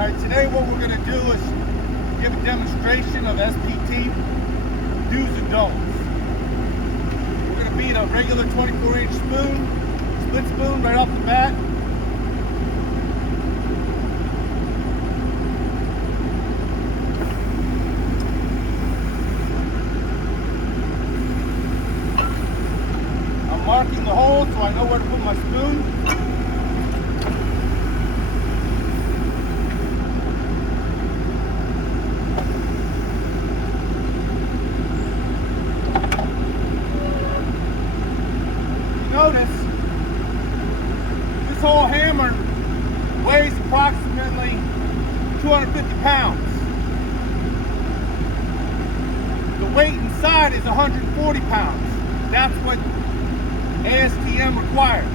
Alright, today what we're going to do is give a demonstration of SPT do's and don'ts. We're going to beat a regular 24-inch spoon, split spoon right off the bat. I'm marking the hole so I know where to put my spoon. Notice this whole hammer weighs approximately 250 pounds. The weight inside is 140 pounds. That's what ASTM requires.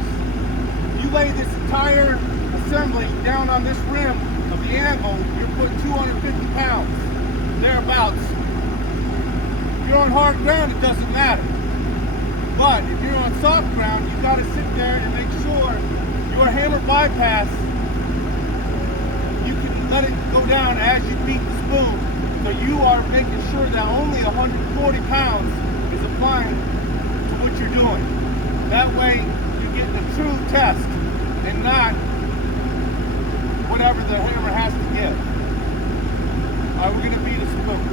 You lay this entire assembly down on this rim of the anvil, you're putting 250 pounds, thereabouts. If you're on hard ground, it doesn't matter. But if you're on soft ground, you've got to sit there and make sure your hammer bypass, you can let it go down as you beat the spoon. So you are making sure that only 140 pounds is applying to what you're doing. That way you get the true test and not whatever the hammer has to give. All right, we're going to beat a spoon.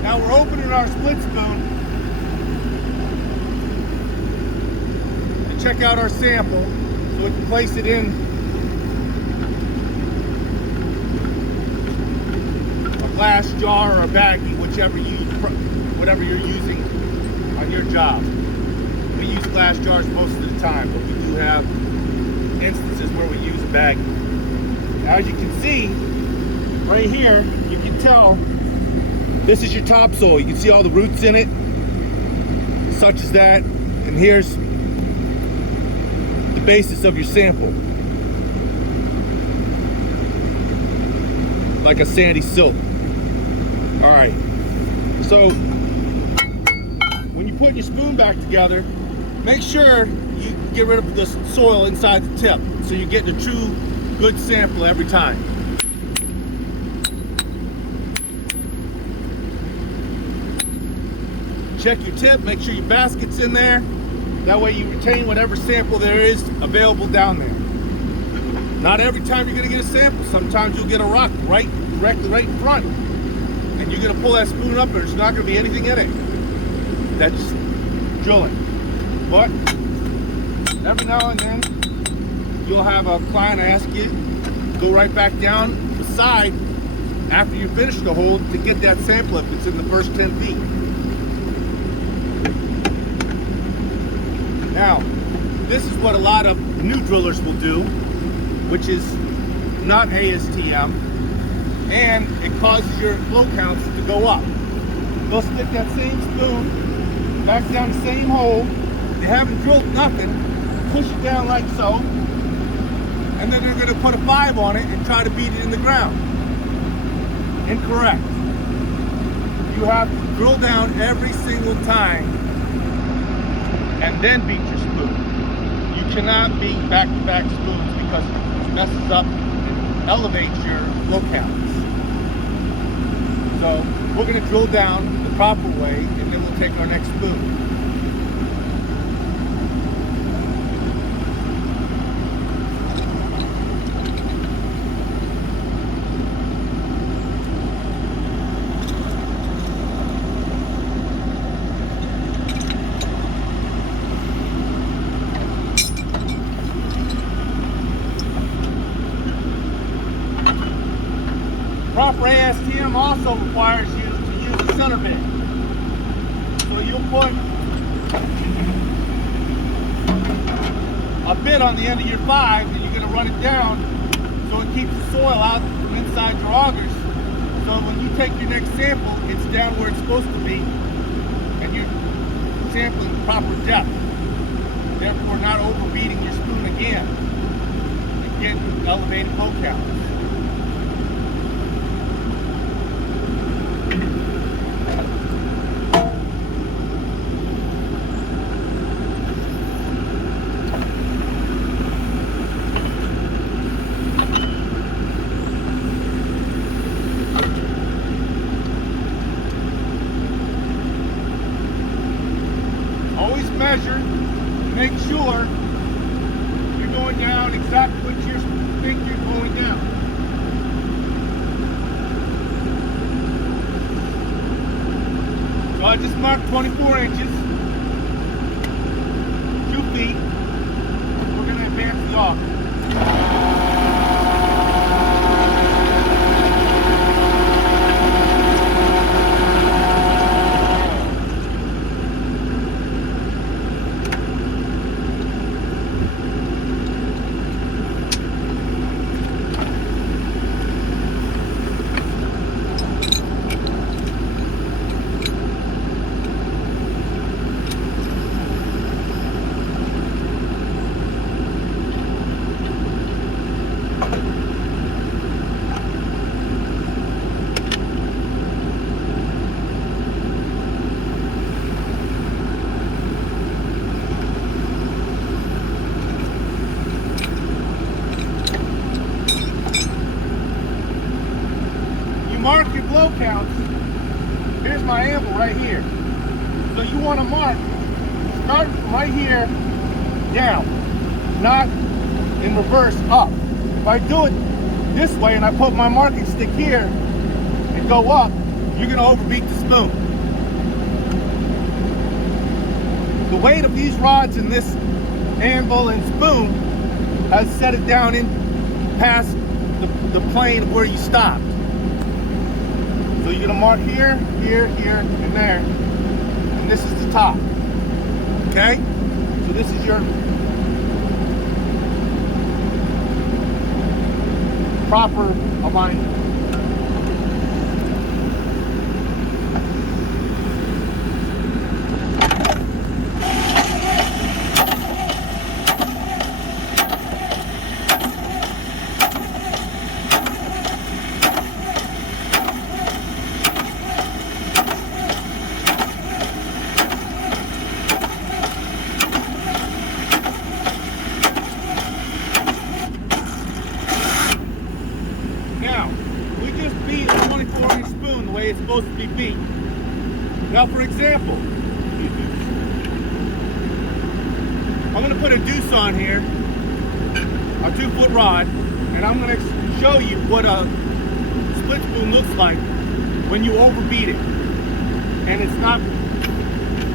Now we're opening our split spoon to check out our sample so we can place it in a glass jar or a baggie, whatever you're using on your job. We use glass jars most of the time, but we do have instances where we use a baggie. Now, as you can see, right here, you can tell this is your topsoil. You can see all the roots in it, such as that. And here's the basis of your sample. Like a sandy silt. All right. So when you put your spoon back together, make sure you get rid of the soil inside the tip, so you're getting a true good sample every time. Check your tip, make sure your basket's in there. That way you retain whatever sample there is available down there. Not every time you're gonna get a sample. Sometimes you'll get a rock directly right in front. And you're gonna pull that spoon up and there's not gonna be anything in it. That's drilling. But every now and then, you'll have a client ask you, go right back down the side after you finish the hole to get that sample if it's in the first 10 feet. Now, this is what a lot of new drillers will do, which is not ASTM, and it causes your flow counts to go up. They'll stick that same spoon back down the same hole. They haven't drilled nothing, push it down like so, and then they're going to put a 5 on it and try to beat it in the ground. Incorrect. You have to drill down every single time and then beat your spoon. You cannot beat back-to-back spoons because messes up and elevates your flow counts. So we're going to drill down the proper way, and then we'll take our next spoon. Proper ASTM also requires you to use a center bit. So you'll put a bit on the end of your 5, and you're going to run it down so it keeps the soil out from inside your augers. So when you take your next sample, it's down where it's supposed to be, and you're sampling the proper depth. Therefore, not overbeating your spoon again and getting elevated flow counts. Always measure, make sure you're going down exactly what you think you're going down. So I just marked 24 inches, 2 feet. We're going to advance the auger. Mark your blow counts. Here's my anvil right here. So you want to mark, start from right here down, not in reverse up. If I do it this way and I put my marking stick here and go up, you're going to overbeat the spoon. The weight of these rods in this anvil and spoon has set it down in past the plane of where you stopped. So you're going to mark here, here, here, and there. And this is the top. Okay? So this is your proper alignment. It's supposed to be beat. Now, for example, I'm going to put a deuce on here, a 2-foot rod, and I'm going to show you what a split spoon looks like when you overbeat it and it's not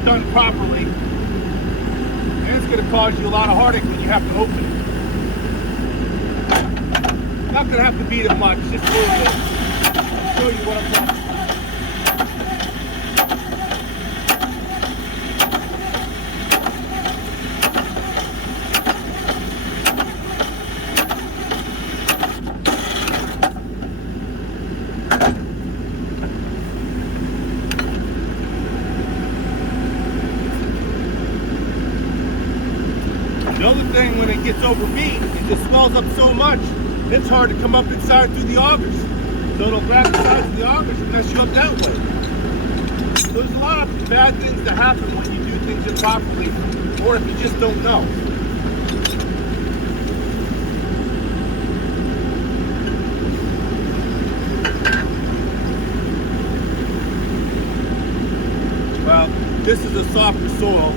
done properly, and it's going to cause you a lot of heartache when you have to open it. Not going to have to beat it much, just a little bit. I'll show you what I'm talking about. The other thing, when it gets overbeat, it just swells up so much, it's hard to come up inside through the augers. So it'll grab the sides of the augers and mess you up that way. So there's a lot of bad things that happen when you do things improperly, or if you just don't know. softer soil.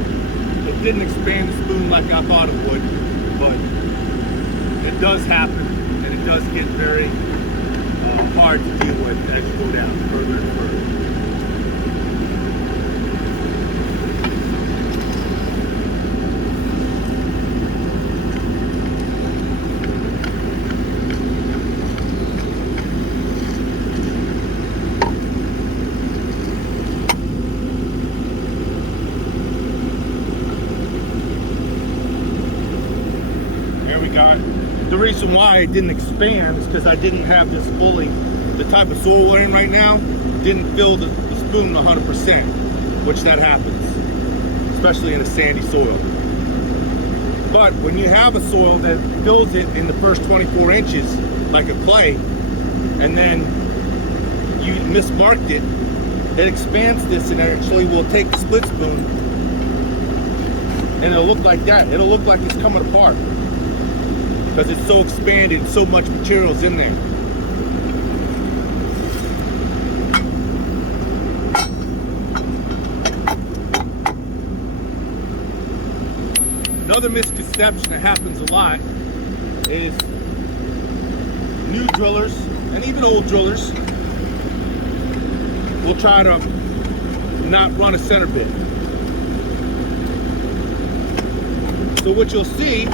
It didn't expand the spoon like I thought it would, but it does happen, and it does get very hard to deal with as you go down further and further. There we go. The reason why it didn't expand is because I didn't have this fully, the type of soil we're in right now, didn't fill the spoon 100%, which that happens, especially in a sandy soil. But when you have a soil that fills it in the first 24 inches, like a clay, and then you mismarked it, it expands this and actually will take the split spoon and it'll look like that. It'll look like it's coming apart, because it's so expanded, so much material's in there. Another misconception that happens a lot is new drillers, and even old drillers, will try to not run a center bit. So what you'll see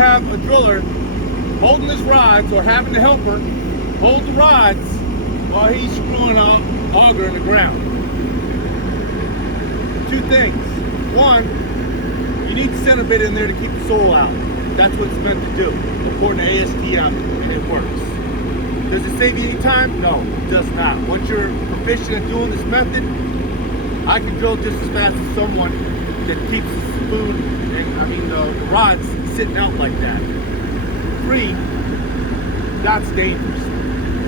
have a driller holding his rods, or having the helper hold the rods while he's screwing an auger in the ground. Two things. One, you need the center bit in there to keep the soil out. That's what it's meant to do, according to ASTM, and it works. Does it save you any time? No, it does not. Once you're proficient at doing this method, I can drill just as fast as someone that keeps the spoon and the rods sitting out like that. 3, that's dangerous.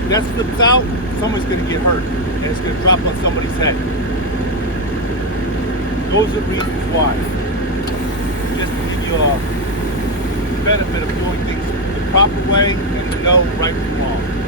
If that slips out, someone's going to get hurt, and it's going to drop on somebody's head. Those are the reasons why. Just to give you a benefit of doing things the proper way and to know right from wrong.